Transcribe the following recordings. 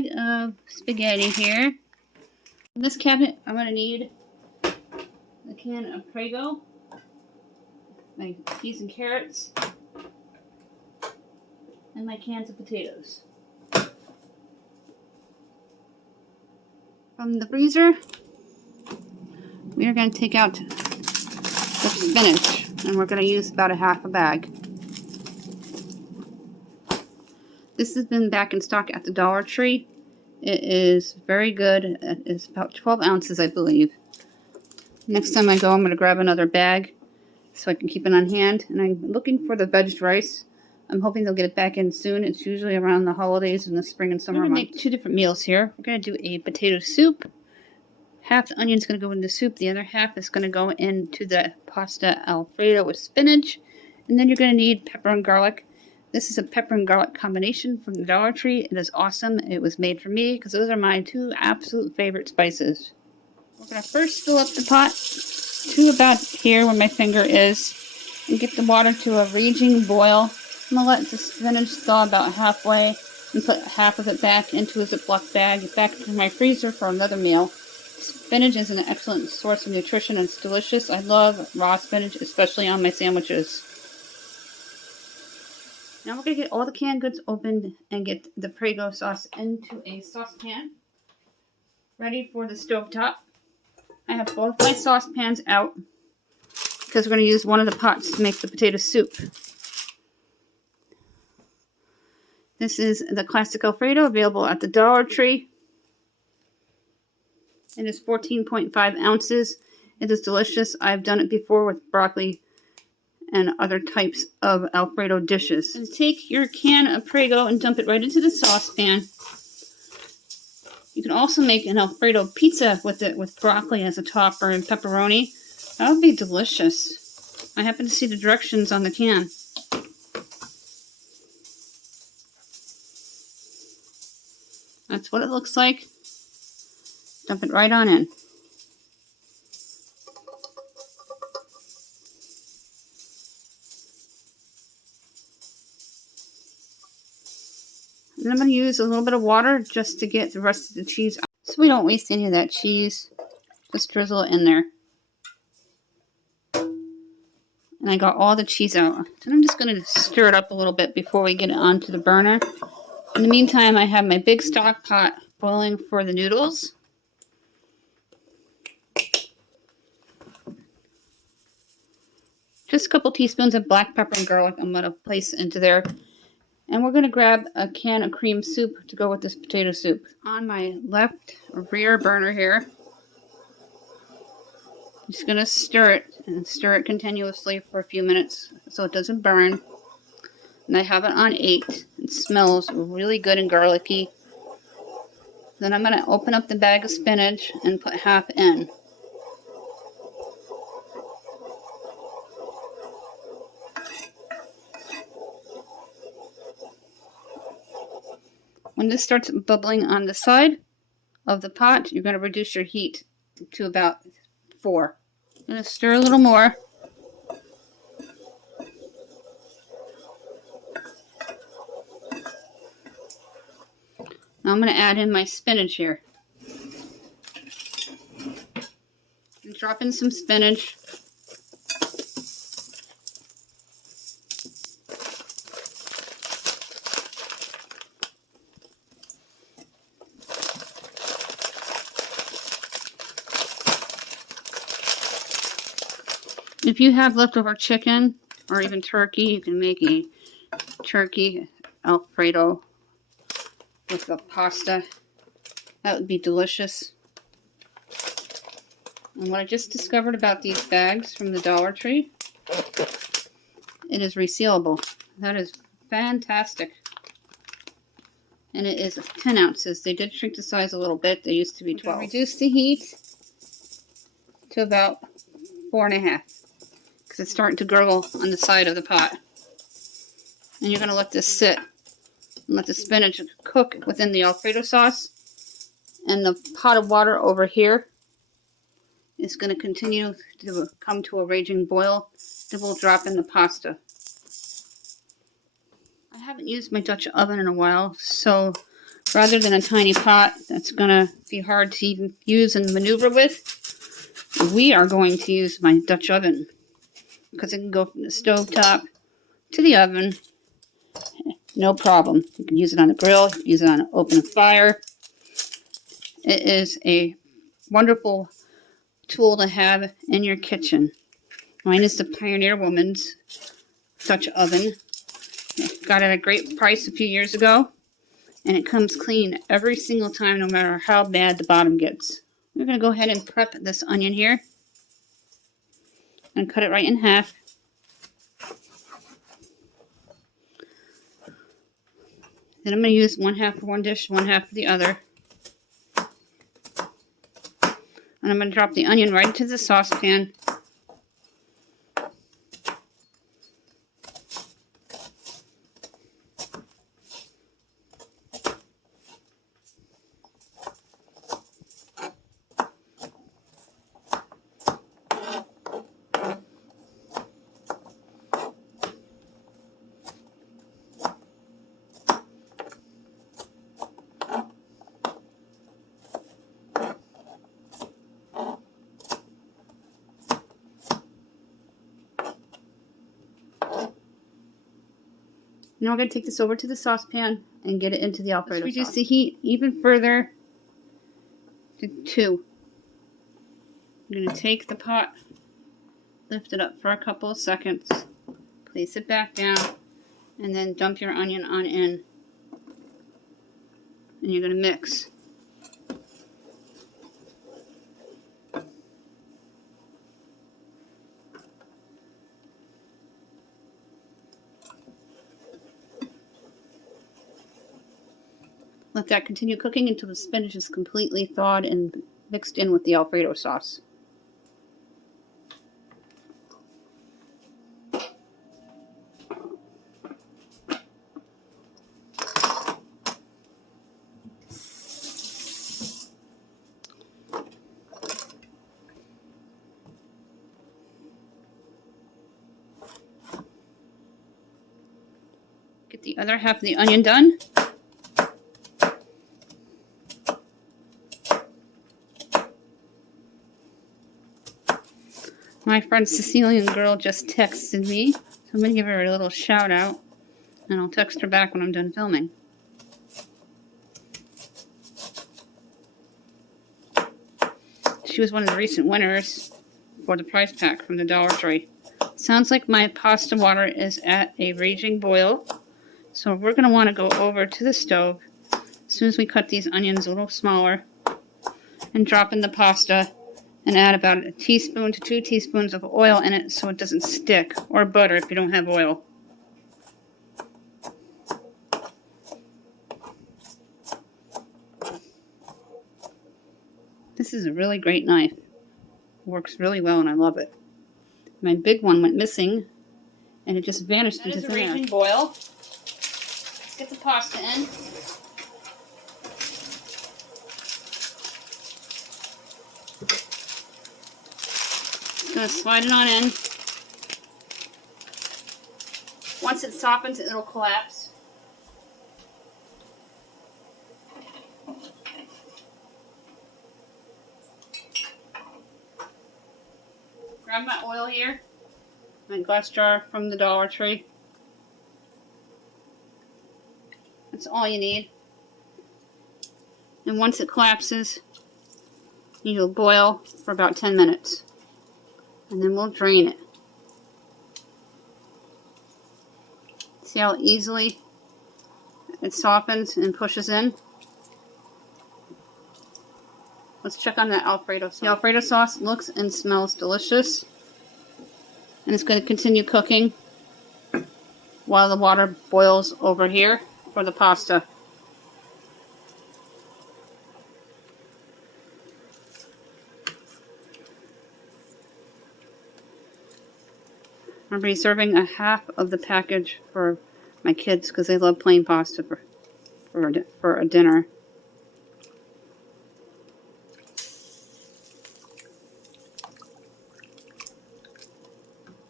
bag of spaghetti here. In this cabinet, I'm going to need a can of Prego, my peas and carrots, and my cans of potatoes. From the freezer, we are going to take out the spinach, and we're going to use about a half a bag. This has been back in stock at the Dollar Tree. It is very good. It's about 12 ounces, I believe. Next time I go, I'm going to grab another bag so I can keep it on hand. And I'm looking for the vegetable rice. I'm hoping they'll get it back in soon. It's usually around the holidays in the spring and summer months. We're going to make two different meals here. We're going to do a potato soup. Half the onion's going to go in the soup. The other half is going to go into the pasta Alfredo with spinach. And then you're going to need pepper and garlic. This is a pepper and garlic combination from the Dollar Tree. It is awesome. It was made for me because those are my two absolute favorite spices. We're going to first fill up the pot to about here where my finger is and get the water to a raging boil. I'm going to let the spinach thaw about halfway and put half of it back into a Ziploc bag back to my freezer for another meal. Spinach is an excellent source of nutrition and it's delicious. I love raw spinach, especially on my sandwiches. Now we're going to get all the canned goods opened and get the Prego sauce into a saucepan ready for the stovetop. I have both my saucepans out because we're going to use one of the pots to make the potato soup. This is the classic Alfredo available at the Dollar Tree. It is 14.5 ounces. It is delicious. I've done it before with broccoli and other types of Alfredo dishes. And take your can of Prego and dump it right into the saucepan. You can also make an Alfredo pizza with it with broccoli as a topper and pepperoni. That would be delicious. I happen to see the directions on the can. That's what it looks like. Dump it right on in. And I'm going to use a little bit of water just to get the rest of the cheese out. So we don't waste any of that cheese. Just drizzle it in there. And I got all the cheese out. So I'm just going to stir it up a little bit before we get it onto the burner. In the meantime, I have my big stock pot boiling for the noodles. Just a couple teaspoons of black pepper and garlic I'm going to place into there. And we're going to grab a can of cream soup to go with this potato soup. On my left rear burner here, I'm just going to stir it and stir it continuously for a few minutes so it doesn't burn. And I have it on 8. It smells really good and garlicky. Then I'm going to open up the bag of spinach and put half in. When this starts bubbling on the side of the pot, you're going to reduce your heat to about 4. I'm going to stir a little more. Now I'm going to add in my spinach here. And drop in some spinach. If you have leftover chicken or even turkey, you can make a turkey Alfredo with the pasta. That would be delicious. And what I just discovered about these bags from the Dollar Tree, it is resealable. That is fantastic. And it is 10 ounces. They did shrink the size a little bit. They used to be 12. Reduce the heat to about 4.5. Because it's starting to gurgle on the side of the pot. And you're going to let this sit and let the spinach cook within the Alfredo sauce. And the pot of water over here is going to continue to come to a raging boil. Then we'll drop in the pasta. I haven't used my Dutch oven in a while, so Rather than a tiny pot that's going to be hard to even use and maneuver with, we are going to use my Dutch oven because it can go from the stove top to the oven, no problem. You can use it on the grill, you can use it on an open fire. It is a wonderful tool to have in your kitchen. Mine is the Pioneer Woman's Dutch oven. Got it at a great price a few years ago. And it comes clean every single time, no matter how bad the bottom gets. We're going to go ahead and prep this onion here. And cut it right in half. Then I'm going to use one half for one dish, one half for the other. And I'm going to drop the onion right into the saucepan. Now we're going to take this over to the saucepan and get it into the Alfredo sauce. Reduce the heat even further to 2. I'm going to take the pot, lift it up for a couple of seconds, place it back down, and then dump your onion on in. And you're going to mix. Let that continue cooking until the spinach is completely thawed and mixed in with the Alfredo sauce. Get the other half of the onion done. My friend Sicilian girl just texted me, so I'm going to give her a little shout out, and I'll text her back when I'm done filming. She was one of the recent winners for the prize pack from the Dollar Tree. Sounds like my pasta water is at a raging boil, so we're going to want to go over to the stove as soon as we cut these onions a little smaller and drop in the pasta. And add about a teaspoon to 2 teaspoons of oil in it so it doesn't stick, or butter if you don't have oil. This is a really great knife. It works really well and I love it. My big one went missing and it just vanished into thin air. That is a raging boil. Let's get the pasta in. Going to slide it on in. Once it softens, it'll collapse. Grab my oil here, my glass jar from the Dollar Tree. That's all you need. And once it collapses, you'll boil for about 10 minutes. And then we'll drain it. See how easily it softens and pushes in? Let's check on that Alfredo sauce. The Alfredo sauce looks and smells delicious. And it's going to continue cooking while the water boils over here for the pasta. I'm reserving a half of the package for my kids because they love plain pasta for a dinner.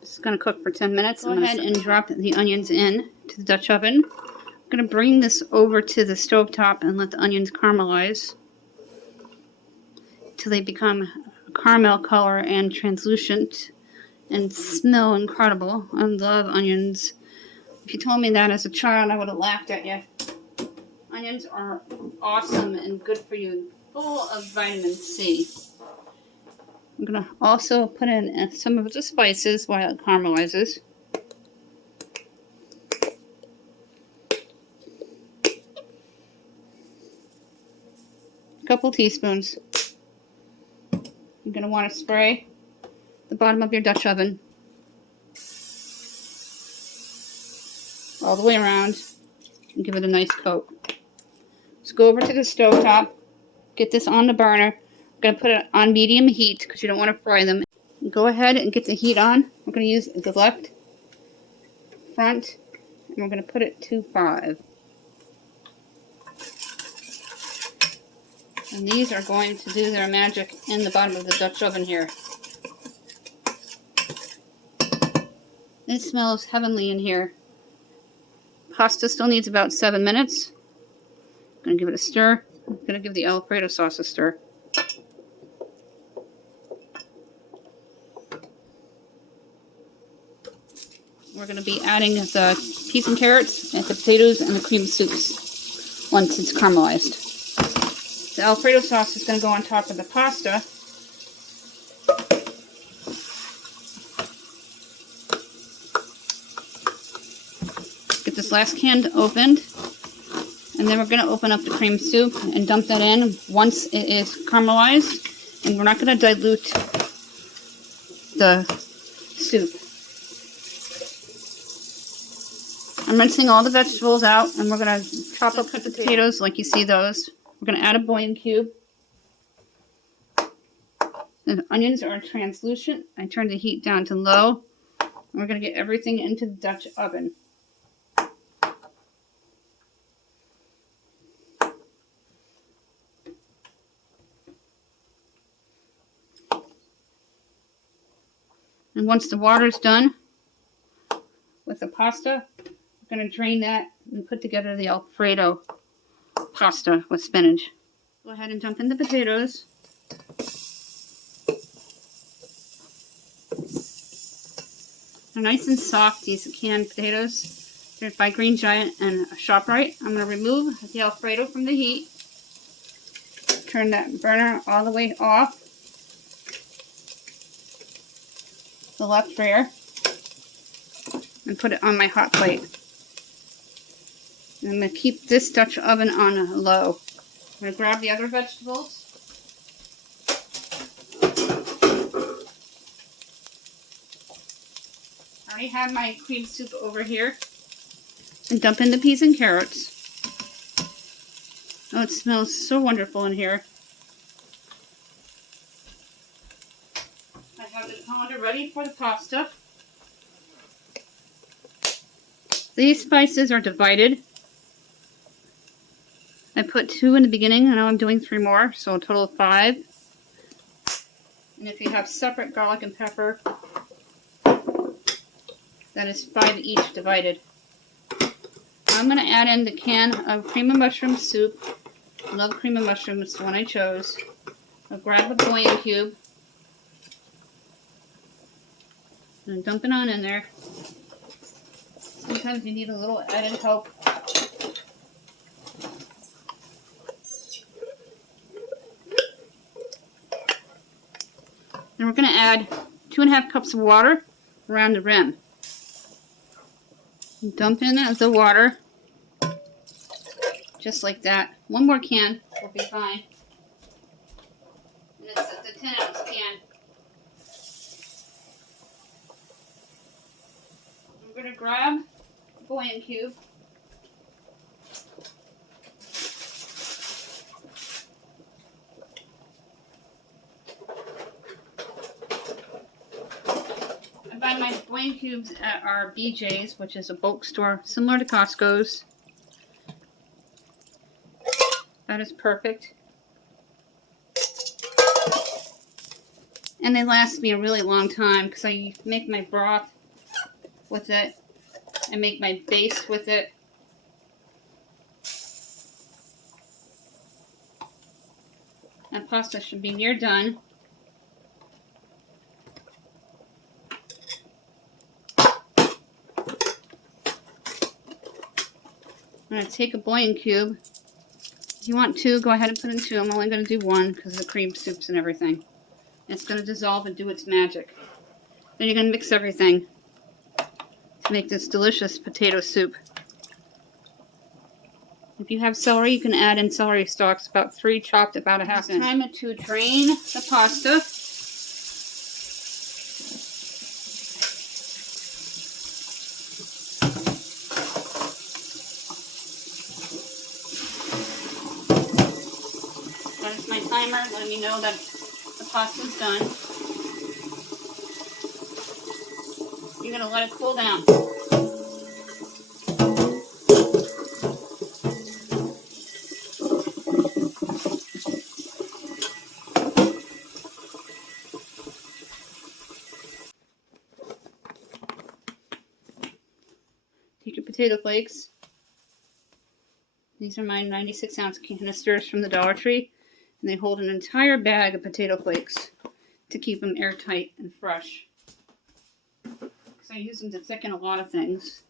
This is going to cook for 10 minutes. Go ahead and drop the onions in to the Dutch oven I'm going to bring this over to the stovetop and let the onions caramelize till they become caramel color and translucent and smell incredible. I love onions. If you told me that as a child, I would have laughed at you. Onions are awesome and good for you, full of vitamin C. I'm going to also put in some of the spices while it caramelizes. A couple teaspoons. You're going to want to spray the bottom of your Dutch oven all the way around and give it a nice coat. Let's go over to the stove top, get this on the burner. I'm going to put it on medium heat because you don't want to fry them. Go ahead and get the heat on. We're going to use the left front and we're going to put it to 5. And these are going to do their magic in the bottom of the Dutch oven here. It smells heavenly in here. Pasta still needs about 7 minutes. I'm going to give it a stir. I'm going to give the Alfredo sauce a stir. We're going to be adding the peas and carrots and the potatoes and the cream soups once it's caramelized. The Alfredo sauce is going to go on top of the pasta. Get this last can opened. And then we're going to open up the cream soup and dump that in once it is caramelized. And we're not going to dilute the soup. I'm rinsing all the vegetables out and we're going to chop up the potatoes like you see those. We're going to add a bouillon cube. The onions are translucent. I turned the heat down to low. And we're going to get everything into the Dutch oven. And once the water's done with the pasta, we're going to drain that and put together the Alfredo pasta with spinach. Go ahead and dump in the potatoes. They're nice and soft, these canned potatoes. They're by Green Giant and ShopRite. I'm going to remove the Alfredo from the heat. Turn that burner all the way off. The left rear. And put it on my hot plate. And I'm going to keep this Dutch oven on low. I'm going to grab the other vegetables. I already have my cream soup over here. And dump in the peas and carrots. Oh, it smells so wonderful in here. I have the colander ready for the pasta. These spices are divided. I put 2 in the beginning, and now I'm doing 3 more, so a total of 5. And if you have separate garlic and pepper, that is 5 each divided. I'm going to add in the can of cream of mushroom soup. I love cream of mushroom, it's the one I chose. I'll grab a bouillon cube and dump it on in there. Sometimes you need a little added help. Then we're going to add 2.5 cups of water around the rim. Dump in the water, just like that. 1 more can will be fine. And it's the 10-ounce can. I'm going to grab the bouillon cube. I buy my bouillon cubes at our BJ's, which is a bulk store similar to Costco's. That is perfect. And they last me a really long time because I make my broth with it. I make my base with it. That pasta should be near done. I'm going to take a bouillon cube. If you want two, go ahead and put in two. I'm only going to do one because of the cream soups and everything. It's going to dissolve and do its magic. Then you're going to mix everything to make this delicious potato soup. If you have celery, you can add in celery stalks, about 3 chopped, about a half inch. It's time to drain the pasta. That is my timer letting me know that the pasta is done. You're going to let it cool down. Take your potato flakes. These are my 96-ounce canisters from the Dollar Tree, and they hold an entire bag of potato flakes to keep them airtight and fresh. Because I use them to thicken a lot of things.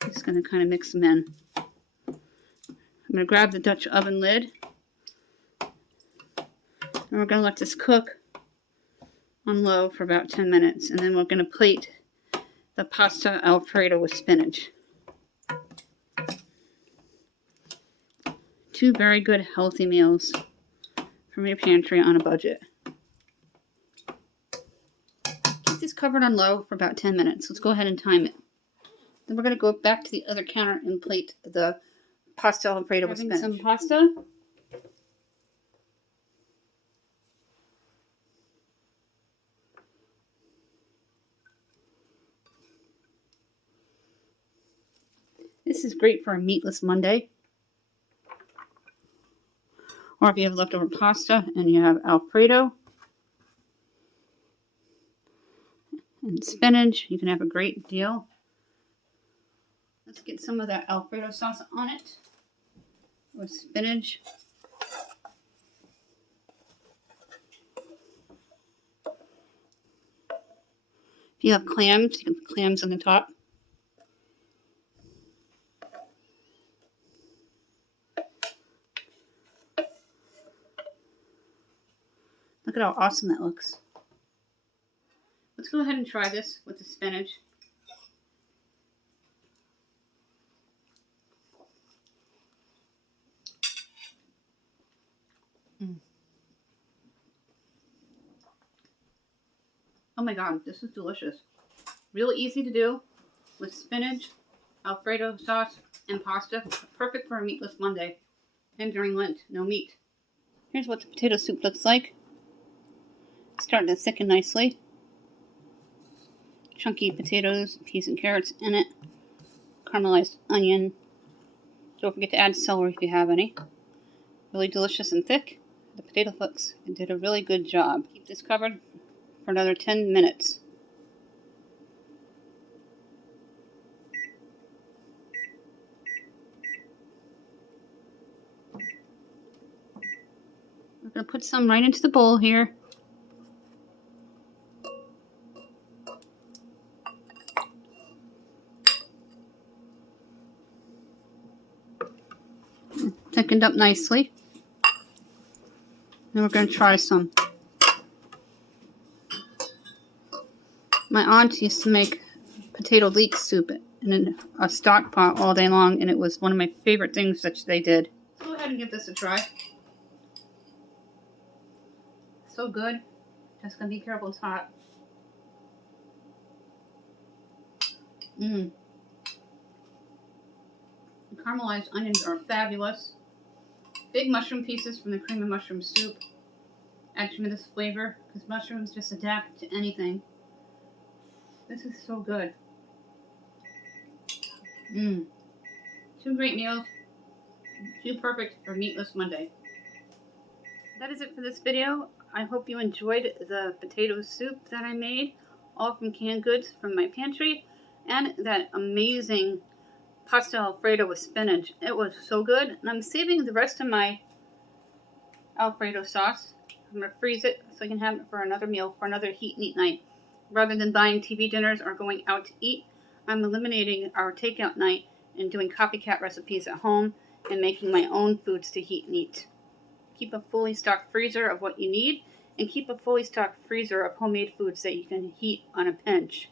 I'm just going to kind of mix them in. I'm going to grab the Dutch oven lid, and we're going to let this cook on low for about 10 minutes, and then we're going to plate the pasta Alfredo with spinach. 2 very good healthy meals from your pantry on a budget. Keep this covered on low for about 10 minutes. Let's go ahead and time it. Then we're going to go back to the other counter and plate the pasta Alfredo with spinach. Some pasta. This is great for a meatless Monday. Or if you have leftover pasta and you have Alfredo and spinach, you can have a great deal. Let's get some of that Alfredo sauce on it with spinach. If you have clams, you can put clams on the top. Look at how awesome that looks. Let's go ahead and try this with the spinach. Oh my god, this is delicious. Real easy to do with spinach, Alfredo sauce, and pasta. Perfect for a meatless Monday. And during Lent, no meat. Here's what the potato soup looks like. It's starting to thicken nicely. Chunky potatoes, peas and carrots in it. Caramelized onion. Don't forget to add celery if you have any. Really delicious and thick. The potato flakes did a really good job. Keep this covered for another 10 minutes. We're going to put some right into the bowl here. Thickened up nicely. Then we're going to try some. My aunt used to make potato leek soup in a stock pot all day long, and it was one of my favorite things that they did. Go ahead and give this a try. So good. Just gonna be careful, it's hot. The caramelized onions are fabulous. Big mushroom pieces from the cream of mushroom soup add tremendous flavor because mushrooms just adapt to anything. This is so good. 2 great meals. 2 perfect for Meatless Monday. That is it for this video. I hope you enjoyed the potato soup that I made, all from canned goods from my pantry, and that amazing pasta Alfredo with spinach. It was so good, and I'm saving the rest of my Alfredo sauce. I'm going to freeze it so I can have it for another meal, for another heat and eat night. Rather than buying TV dinners or going out to eat, I'm eliminating our takeout night and doing copycat recipes at home and making my own foods to heat and eat. Keep a fully stocked freezer of what you need, and keep a fully stocked freezer of homemade foods that you can heat on a pinch.